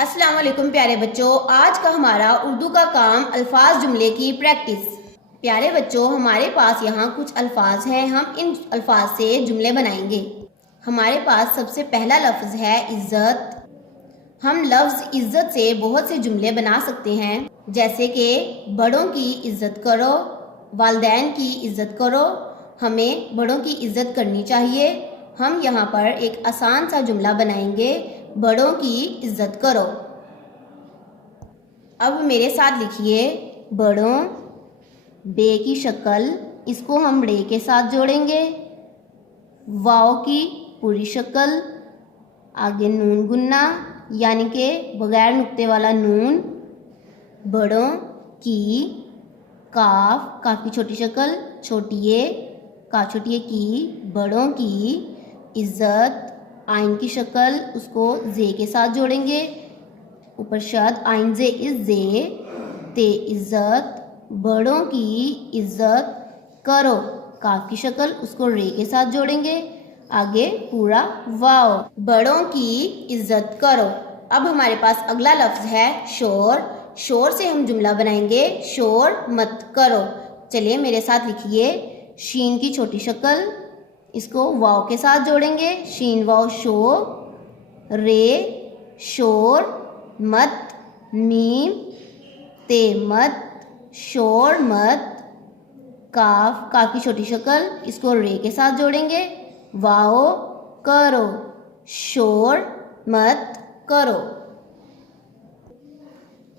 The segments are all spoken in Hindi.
अस्सलाम वालेकुम प्यारे बच्चों, आज का हमारा उर्दू का काम अल्फाज जुमले की प्रैक्टिस। प्यारे बच्चों, हमारे पास यहाँ कुछ अल्फाज हैं, हम इन अल्फाज से जुमले बनाएंगे। हमारे पास सबसे पहला लफ्ज़ है इज़्ज़त। हम लफ्ज़ इज़्ज़त से बहुत से जुमले बना सकते हैं, जैसे कि बड़ों की इज़्ज़त करो, वालिदैन की इज़्ज़त करो, हमें बड़ों की इज़्ज़त करनी चाहिए। हम यहाँ पर एक आसान सा जुमला बनाएंगे, बड़ों की इज़्ज़त करो। अब मेरे साथ लिखिए, बड़ों, बे की शक्ल, इसको हम रे के साथ जोड़ेंगे। वाव की पूरी शक्ल, आगे नून गुन्ना यानी कि बगैर नुक्ते वाला नून। बड़ों की, काफ, काफ की छोटी शक्ल, छोटी ए, का छोटी ए की, बड़ों की इज़्ज़त, आइन की शक्ल, उसको जे के साथ जोड़ेंगे। ऊपर शद आइन जे इज़ जे, ते इज़्ज़त, बड़ों की इज़्ज़त करो, काफ की शक्ल, उसको रे के साथ जोड़ेंगे। आगे पूरा वाव, बड़ों की इज़्ज़त करो। अब हमारे पास अगला लफ्ज़ है शोर। शोर से हम जुमला बनाएंगे, शोर मत करो। चलिए मेरे साथ लिखिए, शीन की छोटी शक्ल, इसको वाव के साथ जोड़ेंगे। शीन वाव शो, रे शोर, मत मीम, ते मत, शोर मत, काफ, काफ की छोटी शक्ल, इसको रे के साथ जोड़ेंगे। वाओ करो, शोर मत करो।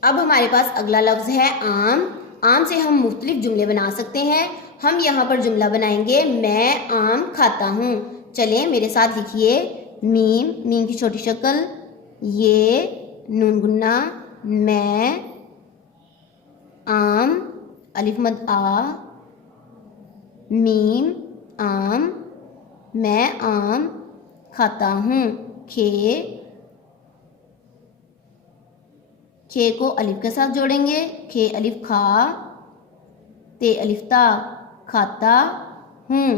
अब हमारे पास अगला लफ्ज़ है आम। आम से हम मुख्तलिफ जुमले बना सकते हैं। हम यहाँ पर जुमला बनाएंगे, मैं आम खाता हूँ। चलिए मेरे साथ लिखिए, मीम, मीम की छोटी शक्ल, ये नून गुन्ना, मैं, आम, अलिफ मद आ, मीम, आम, मैं आम खाता हूँ। खे को अलिफ के साथ जोड़ेंगे। खे अलिफ खा, ते अलिफ ता, खाता हूँ।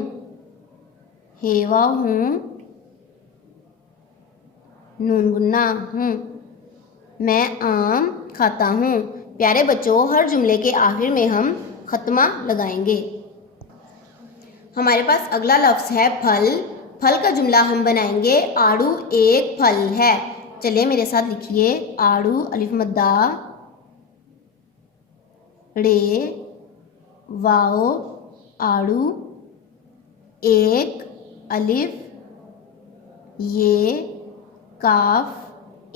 हेवा हूँ, नून गुन्ना हूँ, मैं आम खाता हूँ। प्यारे बच्चों, हर जुमले के आखिर में हम खत्मा लगाएंगे। हमारे पास अगला लफ्ज़ है फल। फल का जुमला हम बनाएंगे, आड़ू एक फल है। चलिए मेरे साथ लिखिए, आड़ू अलिफ मद्दा, रे वाओ, आड़ू, एक अलिफ, ये काफ,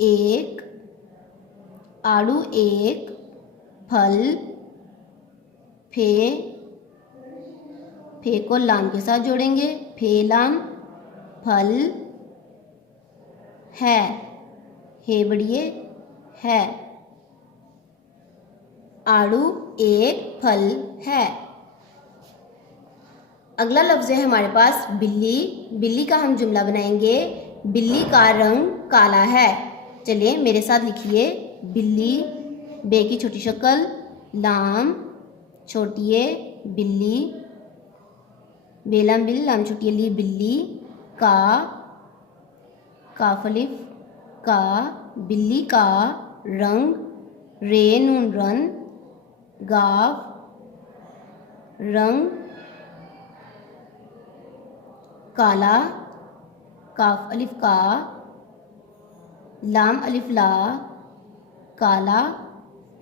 एक, आड़ू एक फल, फे को लाम के साथ जोड़ेंगे। फे लाम, फल है, हे बढ़िए है, आड़ू एक फल है। अगला लफ्ज़ है हमारे पास बिल्ली। बिल्ली का हम जुमला बनाएंगे, बिल्ली का रंग काला है। चलिए मेरे साथ लिखिए, बिल्ली, बे की छोटी शक्ल, लाम, छोटी ए, बिल्ली, बेलाम बिल, लाम छोटी ली, बिल्ली, का, काफ अलिफ का, बिल्ली का रंग, रे नून रन, गाफ, रंग काला, काफ अलिफ का, लाम अलिफ ला, काला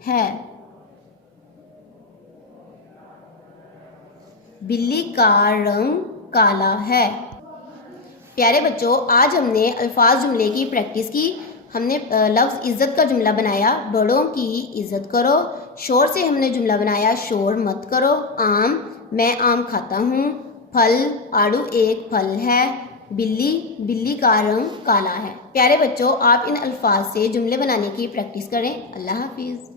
है। बिल्ली का रंग काला है। प्यारे बच्चों, आज हमने अल्फाज जुमले की प्रैक्टिस की। हमने लफ्ज़ इज़्ज़त का जुमला बनाया, बड़ों की इज़्ज़त करो। शोर से हमने जुमला बनाया, शोर मत करो। आम, मैं आम खाता हूँ। फल, आड़ू एक फल है। बिल्ली, बिल्ली का रंग काला है। प्यारे बच्चों, आप इन अल्फाज से जुमले बनाने की प्रैक्टिस करें। अल्लाह हाफिज़।